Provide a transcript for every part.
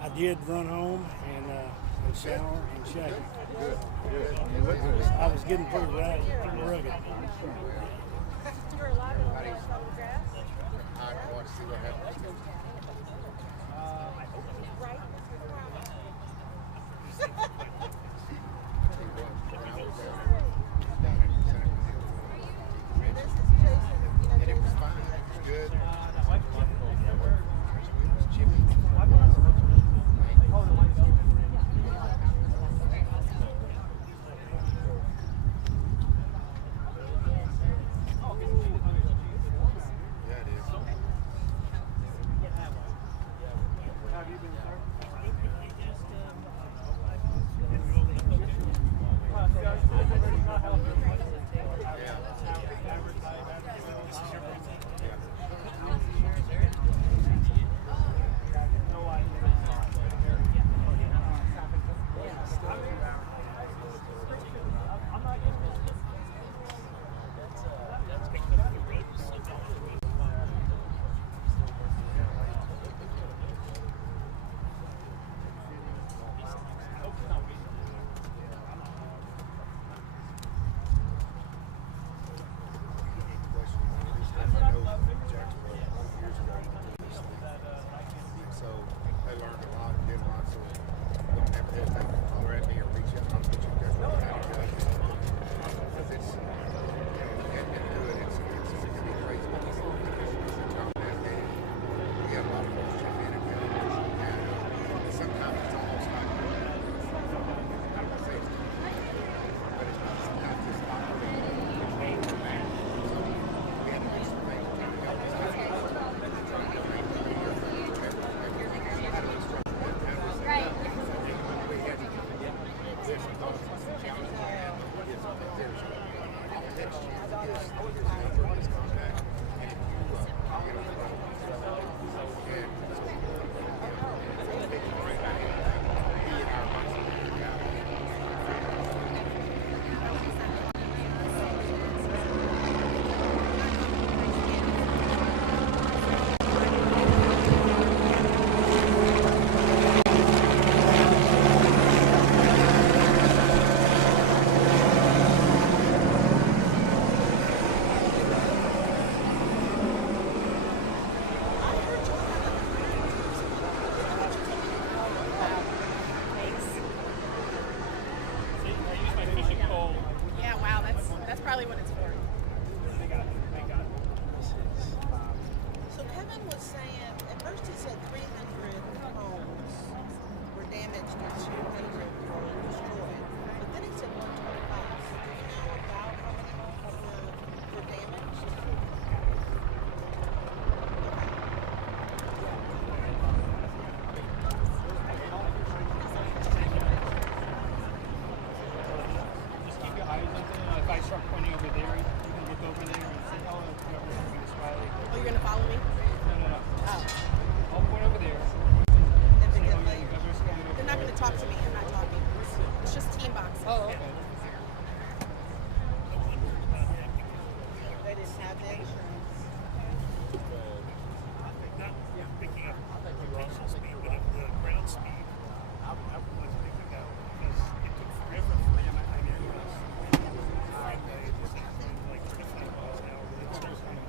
I did run home and shower and shave. Good. I was getting pretty rugged. You were alive in the grass? I want to see what happens. Right? And it was fine. It was good.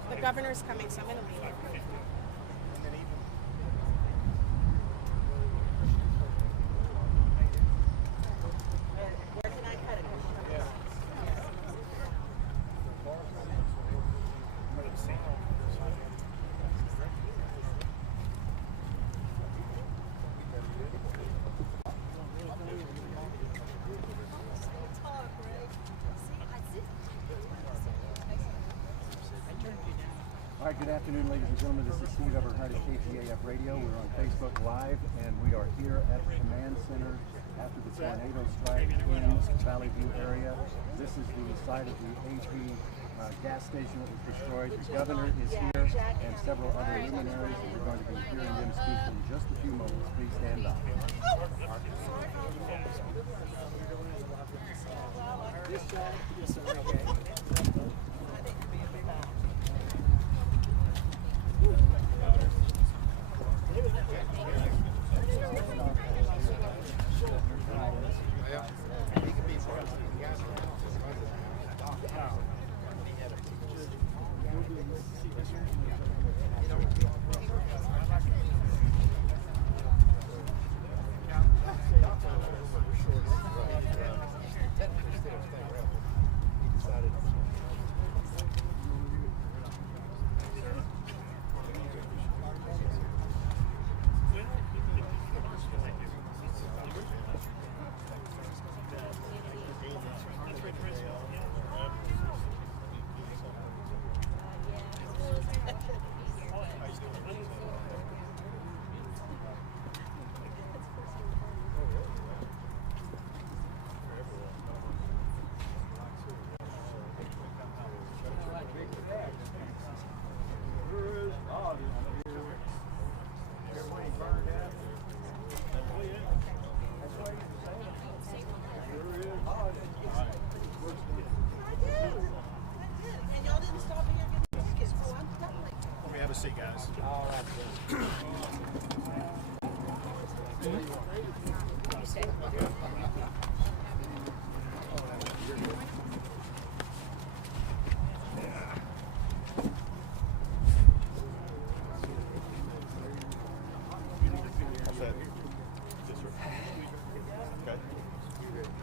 The governor's coming, so I'm going to leave. Where can I cut it? All right, good afternoon, ladies and gentlemen. This is Steve Everhart at KGAF Radio. We're on Facebook Live, and we are here at the command center after the tornado strike in Valley View area. This is the site of the AP gas station that was destroyed. The governor is here and several other luminaries, and we're going to be hearing them speak in just a few moments. Please stand by.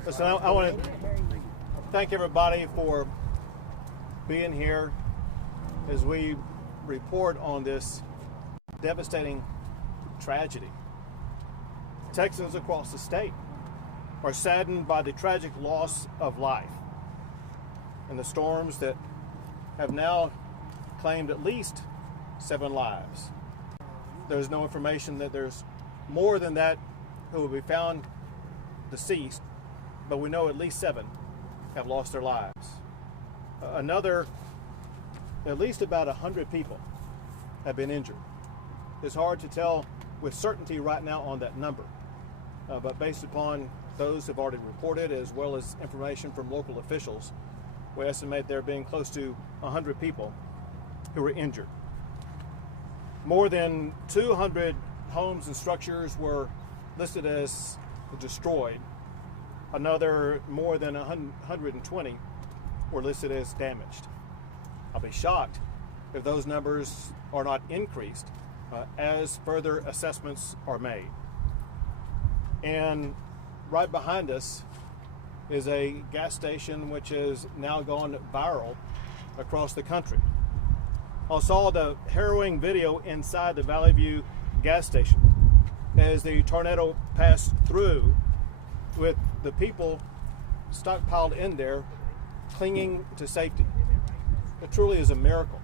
Listen, I want to thank everybody for being here as we report on this devastating tragedy. Texans across the state are saddened by the tragic loss of life and the storms that have now claimed at least 7 lives. There's no information that there's more than that who will be found deceased, but we know at least 7 have lost their lives. Another, at least about 100 people have been injured. It's hard to tell with certainty right now on that number, but based upon those who have already reported, as well as information from local officials, we estimate there being close to 100 people who were injured. More than 200 homes and structures were listed as destroyed. Another more than 120 were listed as damaged. I'll be shocked if those numbers are not increased as further assessments are made. And right behind us is a gas station which has now gone viral across the country. I saw the harrowing video inside the Valley View gas station as the tornado passed through, with the people stockpiled in there clinging to safety. It truly is a miracle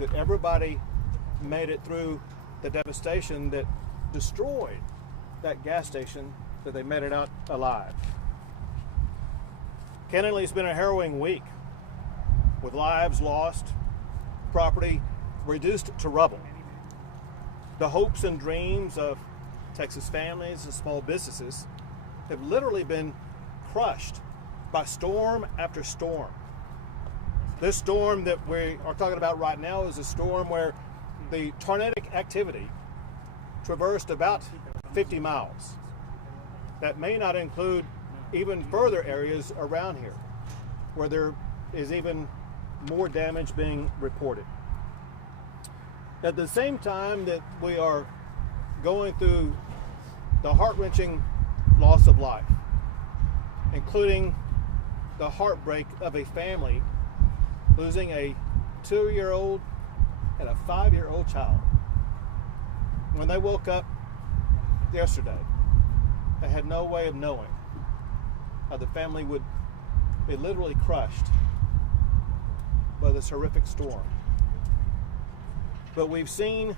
that everybody made it through the devastation that destroyed that gas station, that they made it out alive. Candidly, it's been a harrowing week with lives lost, property reduced to rubble. The hopes and dreams of Texas families and small businesses have literally been crushed by storm after storm. This storm that we are talking about right now is a storm where the tornadic activity traversed about 50 miles. That may not include even further areas around here where there is even more damage being reported. At the same time that we are going through the heart-wrenching loss of life, including the heartbreak of a family losing a 2-year-old and a 5-year-old child. When they woke up yesterday, they had no way of knowing how the family would be literally crushed by this horrific storm. But we've seen,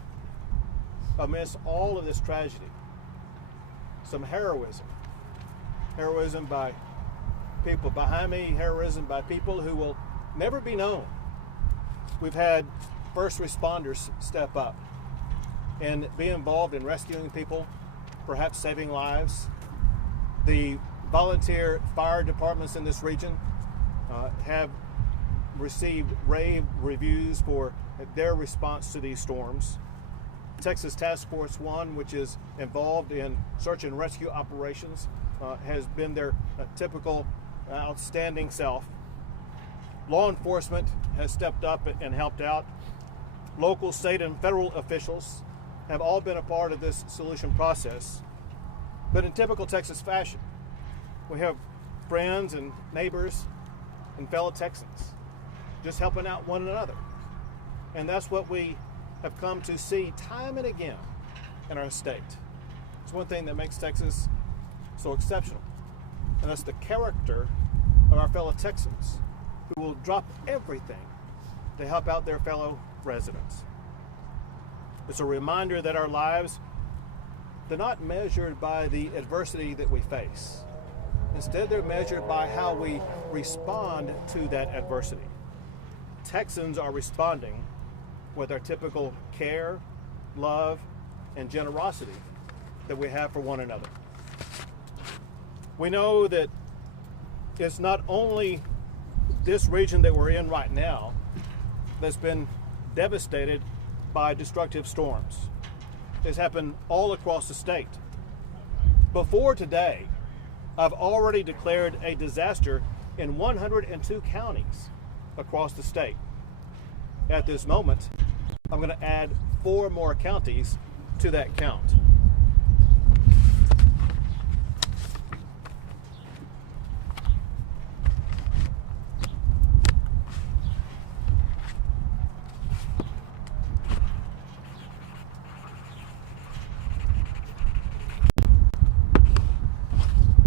amidst all of this tragedy, some heroism by people behind me, heroism by people who will never be known. We've had first responders step up and be involved in rescuing people, perhaps saving lives. The volunteer fire departments in this region have received rave reviews for their response to these storms. Texas Task Force 1, which is involved in search and rescue operations, has been their typical outstanding self. Law enforcement has stepped up and helped out. Local, state, and federal officials have all been a part of this solution process. But in typical Texas fashion, we have friends and neighbors and fellow Texans just helping out one another. And that's what we have come to see time and again in our state. It's one thing that makes Texas so exceptional, and that's the character of our fellow Texans who will drop everything to help out their fellow residents. It's a reminder that our lives, they're not measured by the adversity that we face. Instead, they're measured by how we respond to that adversity. Texans are responding with our typical care, love, and generosity that we have for one another. We know that it's not only this region that we're in right now that's been devastated by destructive storms. It's happened all across the state. Before today, I've already declared a disaster in 102 counties across the state. At this moment, I'm going to add 4 more counties to that count.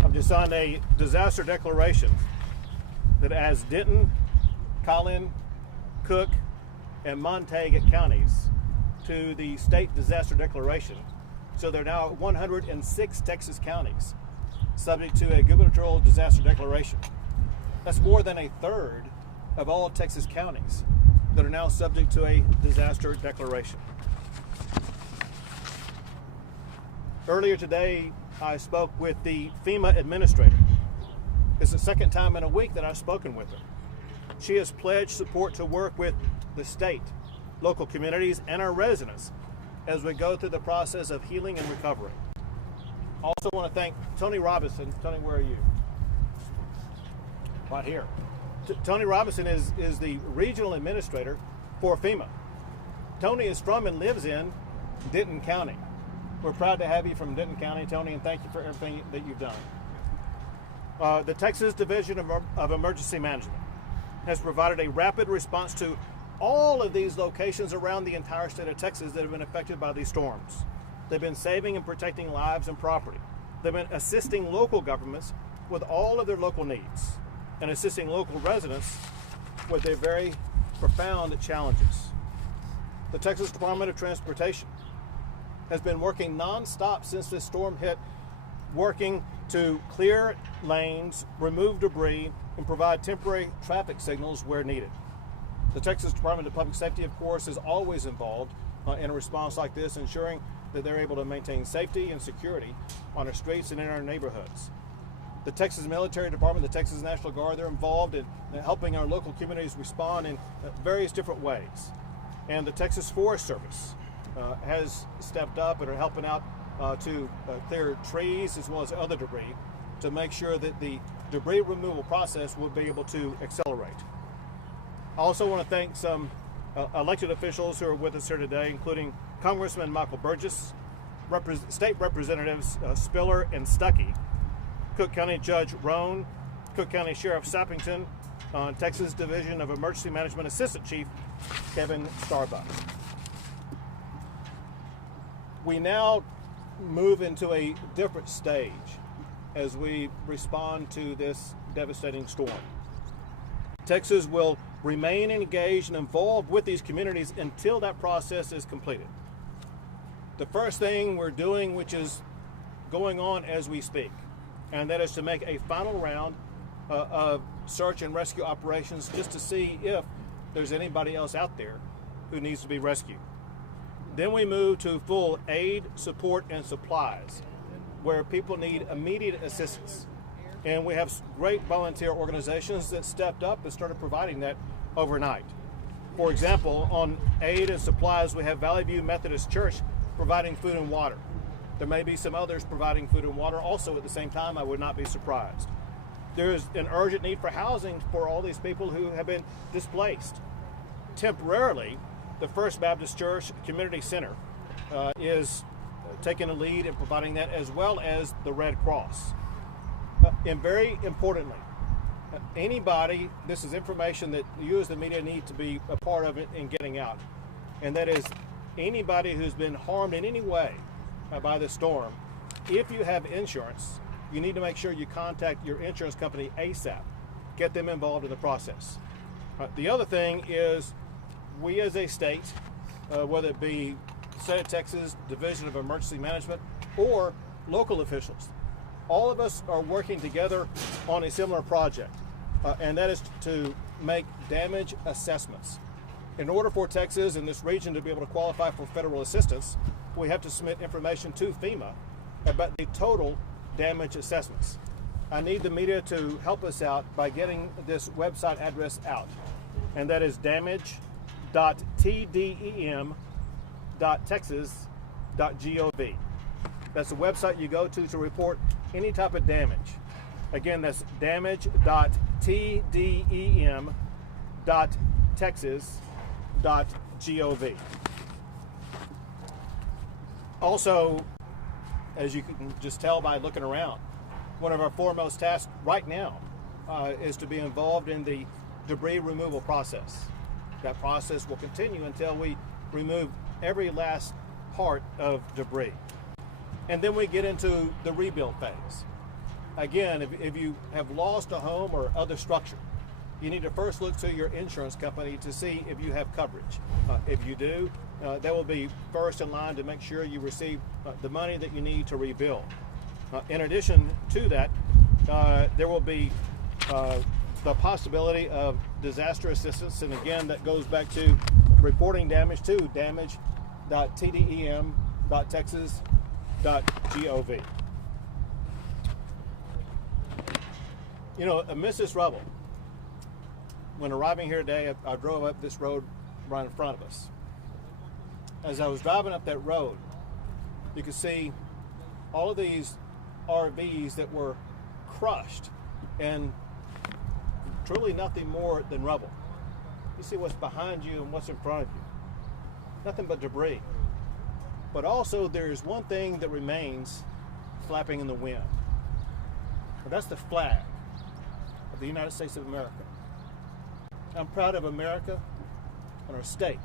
I've just signed a disaster declaration that adds Denton, Collin, Cooke, and Montague counties to the state disaster declaration. So there are now 106 Texas counties subject to a gubernatorial disaster declaration. That's more than a third of all Texas counties that are now subject to a disaster declaration. Earlier today, I spoke with the FEMA administrator. It's the second time in a week that I've spoken with her. She has pledged support to work with the state, local communities, and our residents as we go through the process of healing and recovery. I also want to thank Tony Robinson. Tony, where are you? Right here. Tony Robinson is the regional administrator for FEMA. Tony is from and lives in Denton County. We're proud to have you from Denton County, Tony, and thank you for everything that you've done. The Texas Division of Emergency Management has provided a rapid response to all of these locations around the entire state of Texas that have been affected by these storms. They've been saving and protecting lives and property. They've been assisting local governments with all of their local needs and assisting local residents with their very profound challenges. The Texas Department of Transportation has been working nonstop since this storm hit, working to clear lanes, remove debris, and provide temporary traffic signals where needed. The Texas Department of Public Safety, of course, is always involved in a response like this, ensuring that they're able to maintain safety and security on our streets and in our neighborhoods. The Texas Military Department, the Texas National Guard, they're involved in helping our local communities respond in various different ways. And the Texas Forest Service has stepped up and are helping out to clear trees as well as other debris to make sure that the debris removal process will be able to accelerate. I also want to thank some elected officials who are with us here today, including Congressman Michael Burgess, State Representatives Spiller and Stuckey, Cooke County Judge Roan, Cooke County Sheriff Sappington, Texas Division of Emergency Management Assistant Chief Kevin Starbuck. We now move into a different stage as we respond to this devastating storm. Texas will remain engaged and involved with these communities until that process is completed. The first thing we're doing, which is going on as we speak, and that is to make a final round of search and rescue operations just to see if there's anybody else out there who needs to be rescued. Then we move to full aid, support, and supplies, where people need immediate assistance. And we have great volunteer organizations that stepped up and started providing that overnight. For example, on aid and supplies, we have Valley View Methodist Church providing food and water. There may be some others providing food and water also at the same time. I would not be surprised. There is an urgent need for housing for all these people who have been displaced. Temporarily, the First Baptist Church Community Center is taking a lead in providing that, as well as the Red Cross. And very importantly, anybody, this is information that you as the media need to be a part of it in getting out, and that is anybody who's been harmed in any way by the storm. If you have insurance, you need to make sure you contact your insurance company ASAP. Get them involved in the process. The other thing is, we as a state, whether it be State of Texas Division of Emergency Management or local officials, all of us are working together on a similar project, and that is to make damage assessments. In order for Texas and this region to be able to qualify for federal assistance, we have to submit information to FEMA about the total damage assessments. I need the media to help us out by getting this website address out, and that is damage.tdem.gov. damage.texas.gov. That's the website you go to report any type of damage. Again, that's damage.tdem.texas.gov. Also, as you can just tell by looking around, one of our foremost tasks right now is to be involved in the debris removal process. That process will continue until we remove every last part of debris. And then we get into the rebuild phase. Again, if you have lost a home or other structure, you need to first look to your insurance company to see if you have coverage. If you do, they will be first in line to make sure you receive the money that you need to rebuild. In addition to that, there will be the possibility of disaster assistance, and again, that goes back to reporting damage to damage.tdem.texas.gov. You know, amidst this rubble, when arriving here today, I drove up this road right in front of us. As I was driving up that road, you could see all of these RVs that were crushed and truly nothing more than rubble. You see what's behind you and what's in front of you. Nothing but debris. But also there's one thing that remains flapping in the wind. And that's the flag of the United States of America. I'm proud of America and our state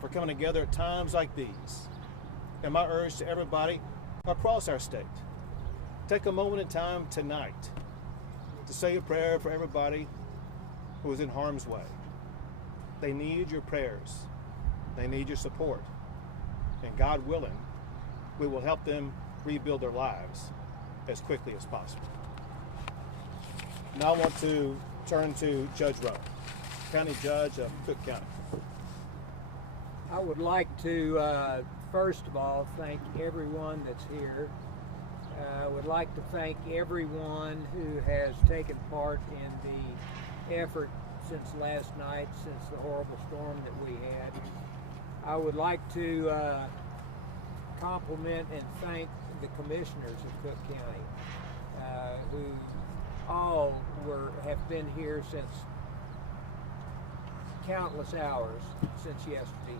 for coming together at times like these. And my urge to everybody across our state, take a moment in time tonight to say a prayer for everybody who is in harm's way. They need your prayers. They need your support. And God willing, we will help them rebuild their lives as quickly as possible. Now I want to turn to Judge Rowe, County Judge of Cooke County. I would like to, first of all, thank everyone that's here. I would like to thank everyone who has taken part in the effort since last night, since the horrible storm that we had. I would like to compliment and thank the commissioners of Cooke County, who all have been here since countless hours since yesterday,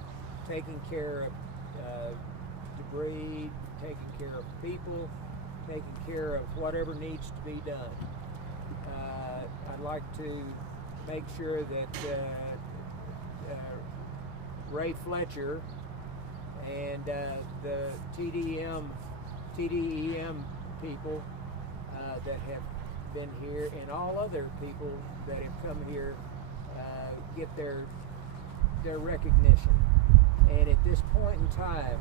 taking care of debris, taking care of people, taking care of whatever needs to be done. I'd like to make sure that Ray Fletcher and the TDEM people that have been here, and all other people that have come here, get their recognition. And at this point in time,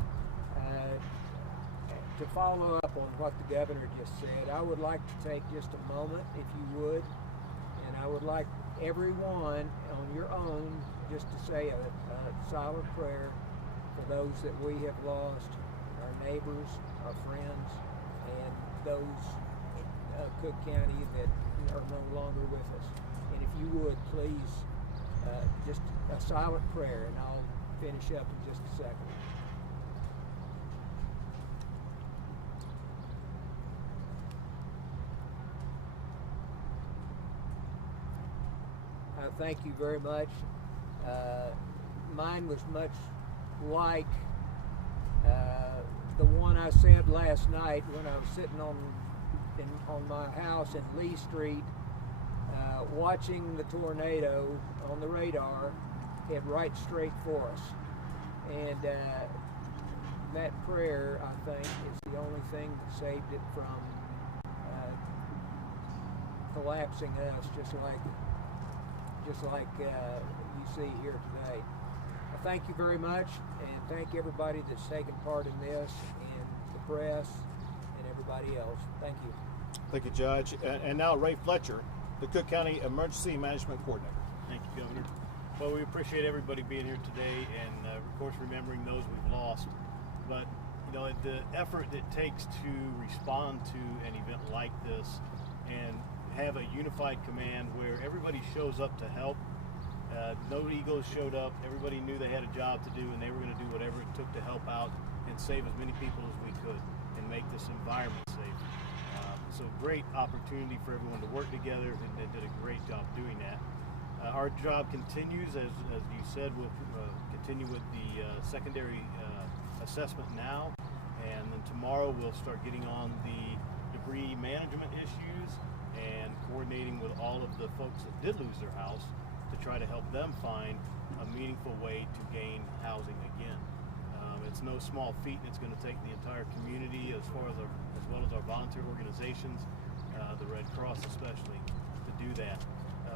to follow up on what the governor just said, I would like to take just a moment, if you would, and I would like everyone on your own just to say a silent prayer for those that we have lost, our neighbors, our friends, and those Cooke County that are no longer with us. And if you would, please, just a silent prayer, and I'll finish up in just a second. Thank you very much. Mine was much like the one I said last night when I was sitting on my house in Lee Street, watching the tornado on the radar head right straight for us. And that prayer, I think, is the only thing that saved it from collapsing us, just like you see here today. Thank you very much, and thank everybody that's taken part in this, and the press, and everybody else. Thank you. Thank you, Judge. And now Ray Fletcher, the Cooke County Emergency Management Coordinator. Thank you, Governor. Well, we appreciate everybody being here today, and of course remembering those we've lost. But you know, the effort it takes to respond to an event like this and have a unified command where everybody shows up to help No egos showed up. Everybody knew they had a job to do, and they were going to do whatever it took to help out and save as many people as we could and make this environment safe. So great opportunity for everyone to work together, and they did a great job doing that. Our job continues, as you said, we'll continue with the secondary assessment now, and then tomorrow we'll start getting on the debris management issues and coordinating with all of the folks that did lose their house to try to help them find a meaningful way to gain housing again. It's no small feat, and it's going to take the entire community as well as our volunteer organizations, the Red Cross especially, to do that.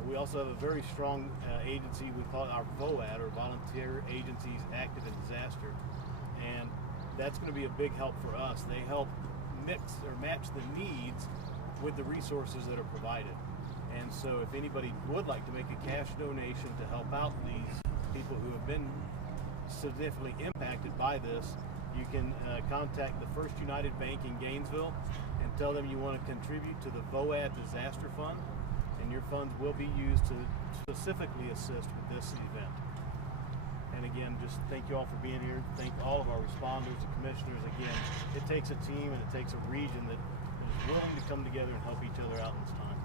We also have a very strong agency. We call it our VOAD, or Volunteer Agencies Active in Disaster, and that's going to be a big help for us. They help mix or match the needs with the resources that are provided. And so if anybody would like to make a cash donation to help out these people who have been significantly impacted by this, you can contact the First United Bank in Gainesville and tell them you want to contribute to the VOAD Disaster Fund, and your funds will be used to specifically assist with this event. And again, just thank you all for being here. Thank all of our responders and commissioners. Again, it takes a team and it takes a region that is willing to come together and help each other out in this time.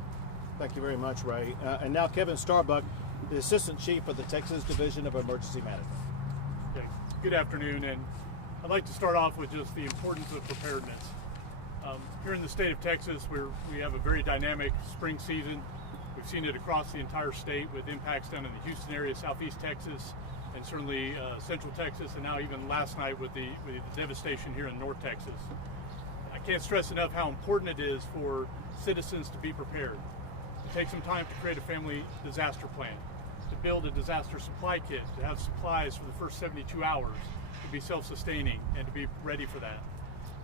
Thank you very much, Ray. And now Kevin Starbuck, the Assistant Chief of the Texas Division of Emergency Management. Okay. Good afternoon, and I'd like to start off with just the importance of preparedness. Here in the state of Texas, we have a very dynamic spring season. We've seen it across the entire state with impacts down in the Houston area, southeast Texas, and certainly central Texas, and now even last night with the devastation here in North Texas. I can't stress enough how important it is for citizens to be prepared. To take some time to create a family disaster plan, to build a disaster supply kit, to have supplies for the first 72 hours, to be self-sustaining and to be ready for that.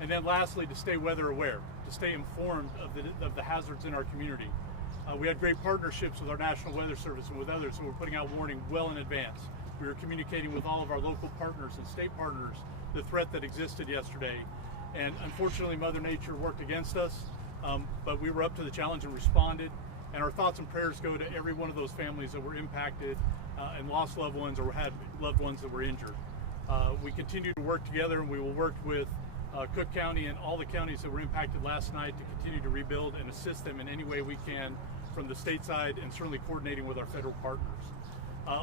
And then lastly, to stay weather aware, to stay informed of the hazards in our community. We had great partnerships with our National Weather Service and with others, so we're putting out warning well in advance. We were communicating with all of our local partners and state partners the threat that existed yesterday. And unfortunately, Mother Nature worked against us, but we were up to the challenge and responded. And our thoughts and prayers go to every one of those families that were impacted and lost loved ones or had loved ones that were injured. We continue to work together, and we will work with Cooke County and all the counties that were impacted last night to continue to rebuild and assist them in any way we can from the state side, and certainly coordinating with our federal partners.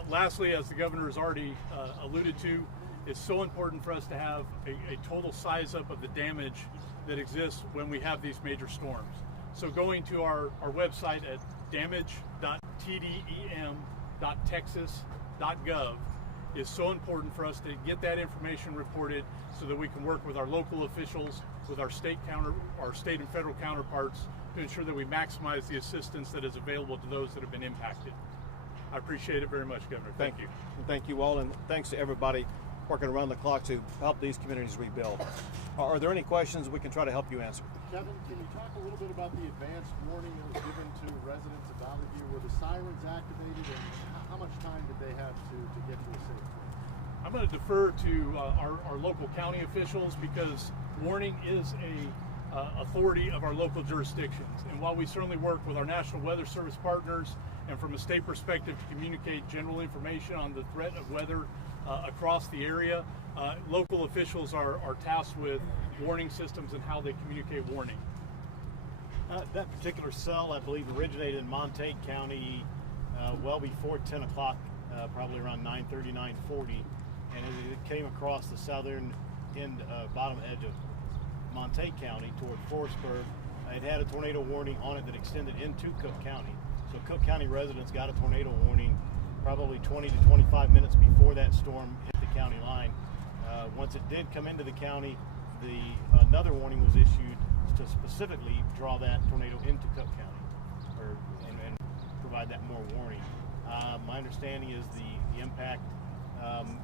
Lastly, as the governor has already alluded to, it's so important for us to have a total size up of the damage that exists when we have these major storms. So going to our website at damage.tdem.texas.gov is so important for us to get that information reported so that we can work with our local officials, with our state and federal counterparts to ensure that we maximize the assistance that is available to those that have been impacted. I appreciate it very much, Governor. Thank you. Thank you all, and thanks to everybody working around the clock to help these communities rebuild. Are there any questions we can try to help you answer? Kevin, can you talk a little bit about the advanced warning that was given to residents of Valley View? Were the sirens activated, and how much time did they have to get to a safe place? I'm going to defer to our local county officials, because warning is a authority of our local jurisdictions. And while we certainly work with our National Weather Service partners and from a state perspective to communicate general information on the threat of weather across the area, local officials are tasked with warning systems and how they communicate warning. That particular cell, I believe, originated in Montague County well before 10 o'clock, probably around 9:30, 9:40, and it came across the southern end, bottom edge of Montague County toward Forestburg. It had a tornado warning on it that extended into Cooke County. So Cooke County residents got a tornado warning probably 20 to 25 minutes before that storm hit the county line. Once it did come into the county, another warning was issued to specifically draw that tornado into Cooke County, and provide that more warning. My understanding is the impact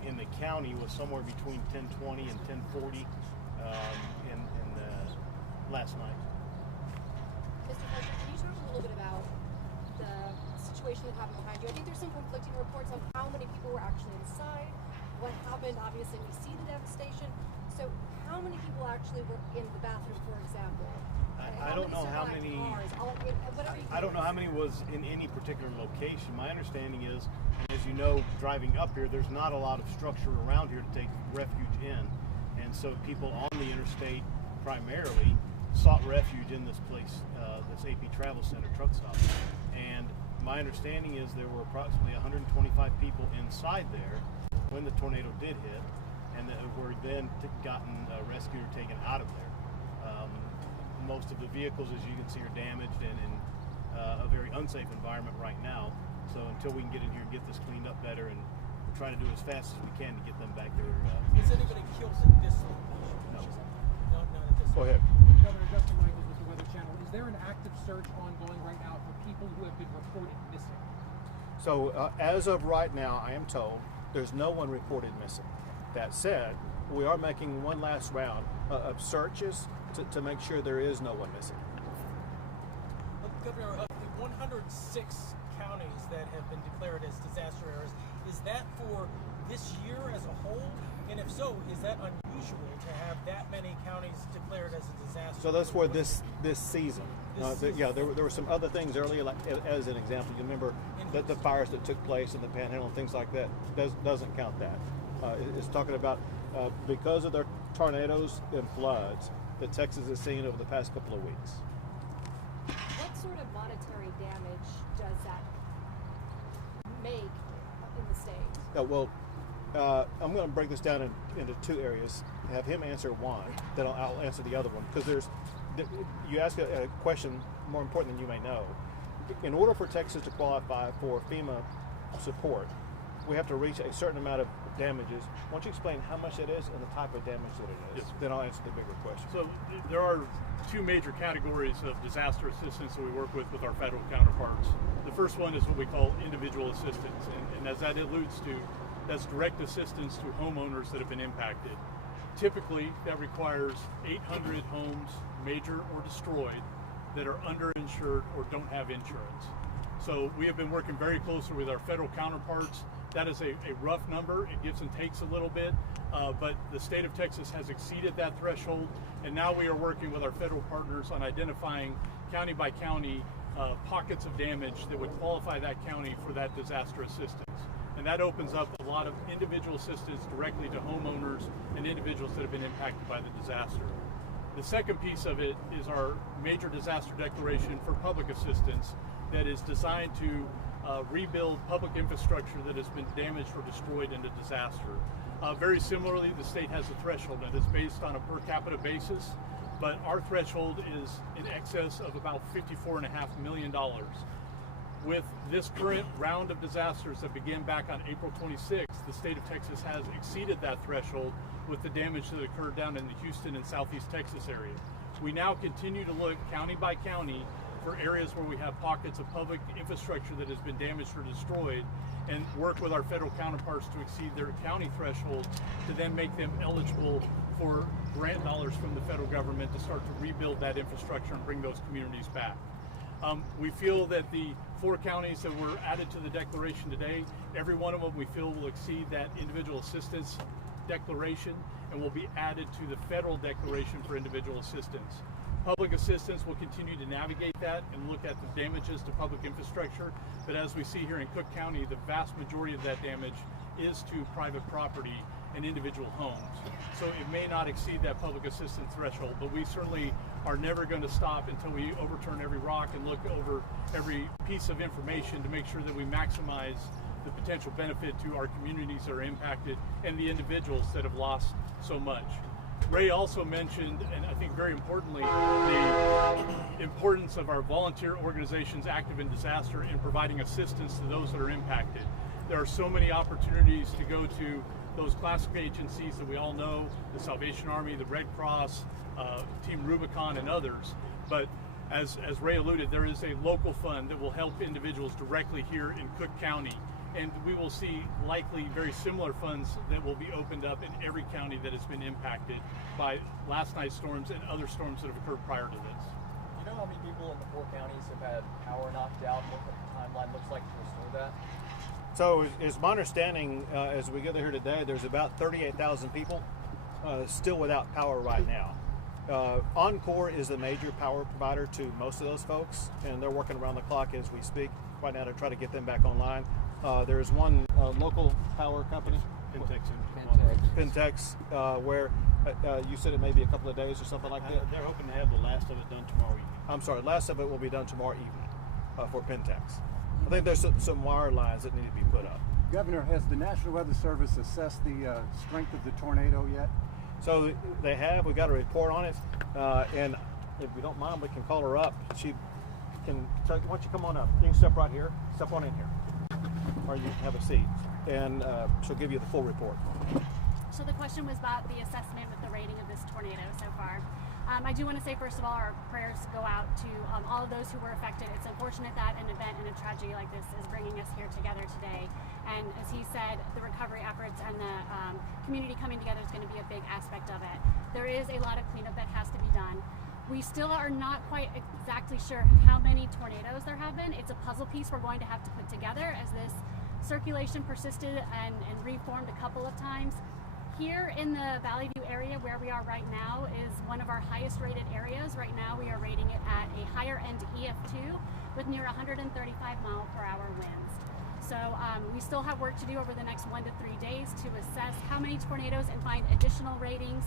in the county was somewhere between 10:20 and 10:40 last night. Mr. President, can you talk a little bit about the situation that happened behind you? I think there's some conflicting reports on how many people were actually inside, what happened. Obviously, we see the devastation. So how many people actually were in the bathroom, for example? I don't know how survived many. cars? Whatever you I don't know how many was in any particular location. My understanding is, as you know, driving up here, there's not a lot of structure around here to take refuge in, and so people on the interstate primarily sought refuge in this place, this AP Travel Center truck stop. And my understanding is there were approximately 125 people inside there when the tornado did hit, and that were then gotten rescued or taken out of there. Most of the vehicles, as you can see, are damaged and in a very unsafe environment right now. So until we can get in here and get this cleaned up better, and we're trying to do it as fast as we can to get them back there. Is anybody killed at this location? No. No, not at this Go ahead. Governor Justin Michaels with the Weather Channel. Is there an active search ongoing right now for people who have been reported missing? So as of right now, I am told there's no one reported missing. That said, we are making one last round of searches to make sure there is no one missing. Governor, of the 106 counties that have been declared as disaster areas, is that for this year as a whole? And if so, is that unusual to have that many counties declared as a disaster? So that's for this season. Yeah, there were some other things earlier, like, as an example. You remember that the fires that took place in the Panhandle and things like that doesn't count that. It's talking about because of their tornadoes and floods that Texas has seen over the past couple of weeks. What sort of monetary damage does that make in the state? I'm going to break this down into two areas. Have him answer one, then I'll answer the other one. Because you ask a question more important than you may know. In order for Texas to qualify for FEMA support, we have to reach a certain amount of damages. Why don't you explain how much it is and the type of damage that it is? Yes. Then I'll answer the bigger question. So there are two major categories of disaster assistance that we work with our federal counterparts. The first one is what we call individual assistance, and as that alludes to, that's direct assistance to homeowners that have been impacted. Typically, that requires 800 homes, major or destroyed, that are underinsured or don't have insurance. So we have been working very closely with our federal counterparts. That is a rough number. It gives and takes a little bit, but the state of Texas has exceeded that threshold, and now we are working with our federal partners on identifying county by county pockets of damage that would qualify that county for that disaster assistance. And that opens up a lot of individual assistance directly to homeowners and individuals that have been impacted by the disaster. The second piece of it is our major disaster declaration for public assistance that is designed to rebuild public infrastructure that has been damaged or destroyed in a disaster. Very similarly, the state has a threshold that is based on a per capita basis, but our threshold is in excess of about $54.5 million. With this current round of disasters that began back on April 26th, the state of Texas has exceeded that threshold with the damage that occurred down in the Houston and Southeast Texas area. We now continue to look county by county for areas where we have pockets of public infrastructure that has been damaged or destroyed, and work with our federal counterparts to exceed their county threshold to then make them eligible for grant dollars from the federal government to start to rebuild that infrastructure and bring those communities back. We feel that the 4 counties that were added to the declaration today, every one of them we feel will exceed that individual assistance declaration and will be added to the federal declaration for individual assistance. Public assistance will continue to navigate that and look at the damages to public infrastructure, but as we see here in Cooke County, the vast majority of that damage is to private property and individual homes. So it may not exceed that public assistance threshold, but we certainly are never going to stop until we overturn every rock and look over every piece of information to make sure that we maximize the potential benefit to our communities that are impacted and the individuals that have lost so much. Ray also mentioned, and I think very importantly, the importance of our volunteer organizations active in disaster in providing assistance to those that are impacted. There are so many opportunities to go to those classic agencies that we all know, the Salvation Army, the Red Cross, Team Rubicon, and others. But as Ray alluded, there is a local fund that will help individuals directly here in Cooke County. And we will see likely very similar funds that will be opened up in every county that has been impacted by last night's storms and other storms that have occurred prior to this. Do you know how many people in the 4 counties have had power knocked out and what the timeline looks like to restore that? So it's my understanding, as we get here today, there's about 38,000 people still without power right now. Encore is the major power provider to most of those folks, and they're working around the clock as we speak right now to try to get them back online. There's one local power company, Pentex, where you said it may be a couple of days or something like that. They're hoping to have the last of it done tomorrow evening. I'm sorry, last of it will be done tomorrow evening for Pentex. I think there's some wire lines that need to be put up. Governor, has the National Weather Service assessed the strength of the tornado yet? So they have. We got a report on it, and if we don't mind, we can call her up. She can. Why don't you come on up? You can step right here. Step on in here, or you have a seat, and she'll give you the full report. So the question was about the assessment with the rating of this tornado so far. I do want to say, first of all, our prayers go out to all of those who were affected. It's unfortunate that an event and a tragedy like this is bringing us here together today. And as he said, the recovery efforts and the community coming together is going to be a big aspect of it. There is a lot of cleanup that has to be done. We still are not quite exactly sure how many tornadoes there have been. It's a puzzle piece we're going to have to put together as this circulation persisted and reformed a couple of times. Here in the Valley View area where we are right now is one of our highest rated areas. Right now we are rating it at a higher end EF2 with near 135 mile/hour winds. So we still have work to do over the next 1 to 3 days to assess how many tornadoes and find additional ratings.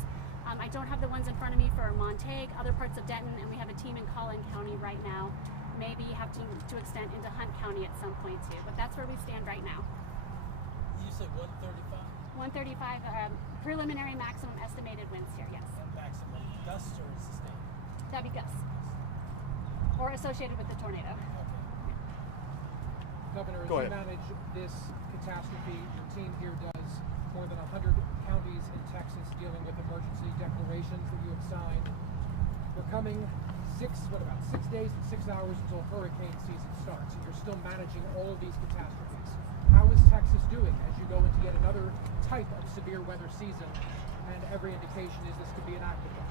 I don't have the ones in front of me for Montague, other parts of Denton, and we have a team in Collin County right now. Maybe have to extend into Hunt County at some point too, but that's where we stand right now. You said 135? 135 preliminary maximum estimated winds here, yes. Maximum gusts or sustained? That'd be gusts. Or associated with the tornado. Governor, as Go you ahead. manage this catastrophe, your team here does more than 100 counties in Texas dealing with emergency declarations that you have signed. We're coming 6 days and 6 hours until hurricane season starts, and you're still managing all of these catastrophes. How is Texas doing as you go into yet another type of severe weather season, and every indication is this could be an active one?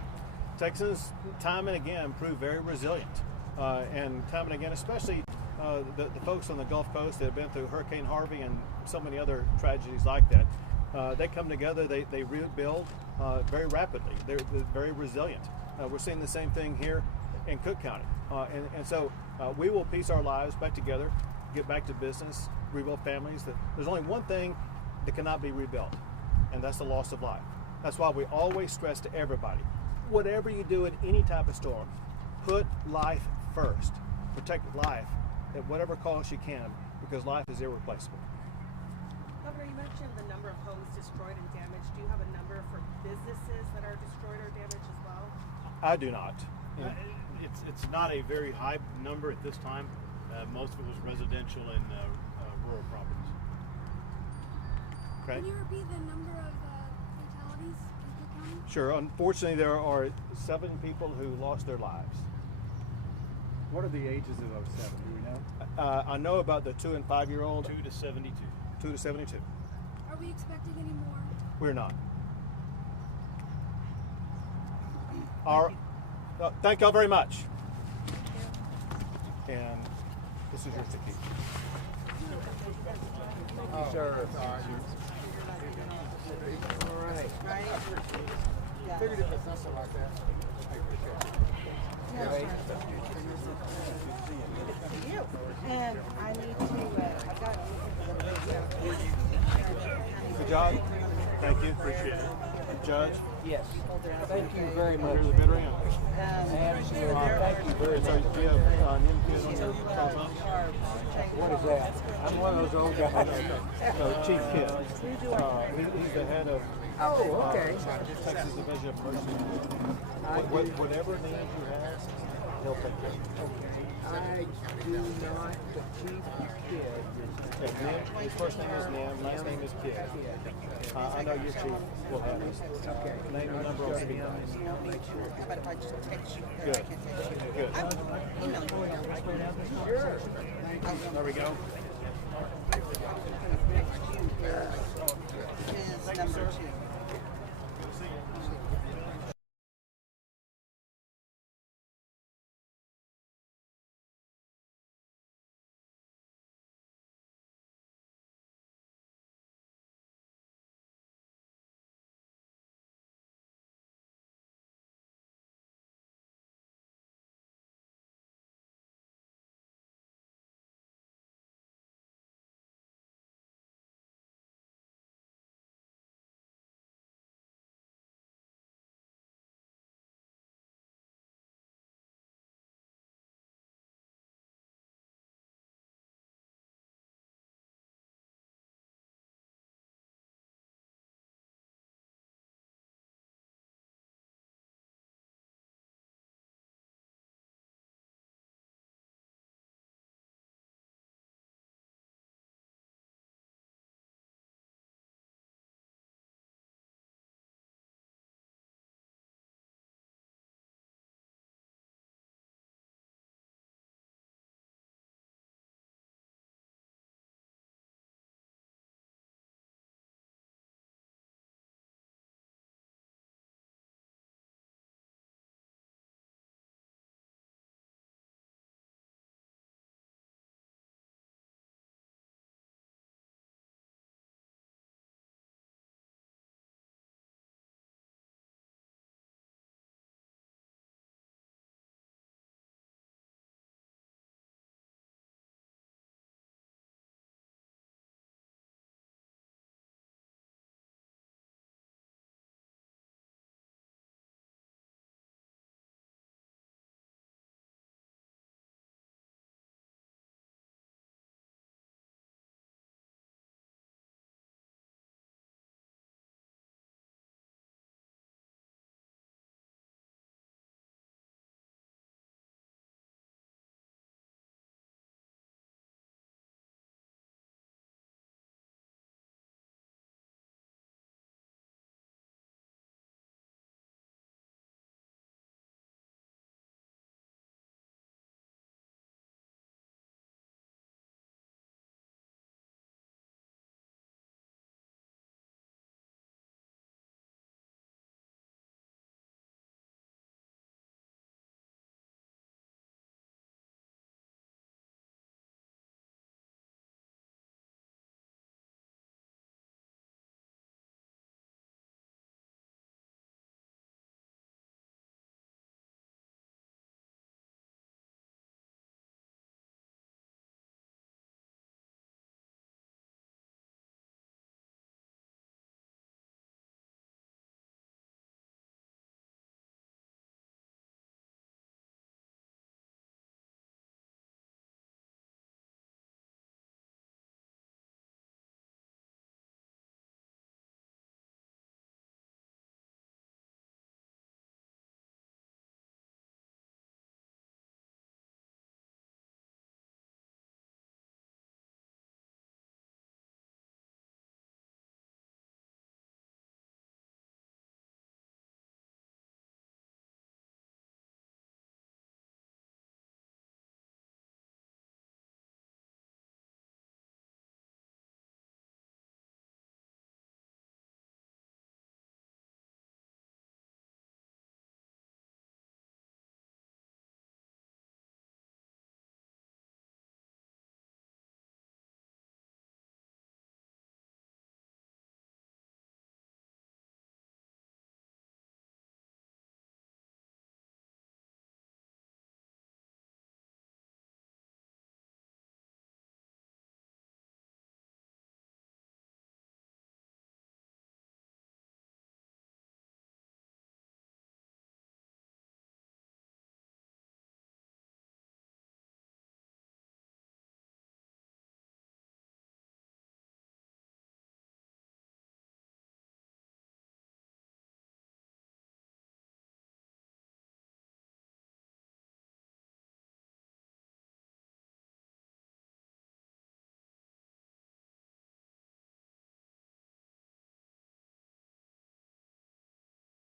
Texas, time and again, proved very resilient. And time and again, especially the folks on the Gulf Coast that have been through Hurricane Harvey and so many other tragedies like that, they come together, they rebuild very rapidly. They're very resilient. We're seeing the same thing here in Cooke County. And so we will piece our lives back together, get back to business, rebuild families. There's only one thing that cannot be rebuilt, and that's the loss of life. That's why we always stress to everybody, whatever you do in any type of storm, put life first. Protect life at whatever cost you can, because life is irreplaceable. Governor, you mentioned the number of homes destroyed and damaged. Do you have a number for businesses that are destroyed or damaged as well? I do not. It's not a very high number at this time. Most of it was residential and rural properties. Okay. Can you repeat the number of fatalities in Cooke County? Sure. Unfortunately, there are 7 people who lost their lives. What are the ages of those 7? Do we know? I know about the 2 and 5 year old. 2 to 72. 2 to 72. Are we expecting any more? We're not. Thank y'all very much. And this is yours to keep. Thank you, sir. All right. Figured it was something like that. I appreciate it. You. And I need to, I've got Good job. Thank you. Appreciate it. Judge? Yes. Thank you very much. Here's the bitter end. Absolutely. Thank you very So much. do you have an input on your telephone? What is that? I'm one of those old guys. Chief Kidd. He's the head of Okay. Texas Division of Emergency. Whatever name you have, he'll take care of it. I do not. The Chief Kidd. His first name is Nim, last name is Kidd. I know your chief will have this. Okay. Name and number on speed. But if I just text you, Good. I can text you. Good. Email you. Sure. There we go. Text you is number 2.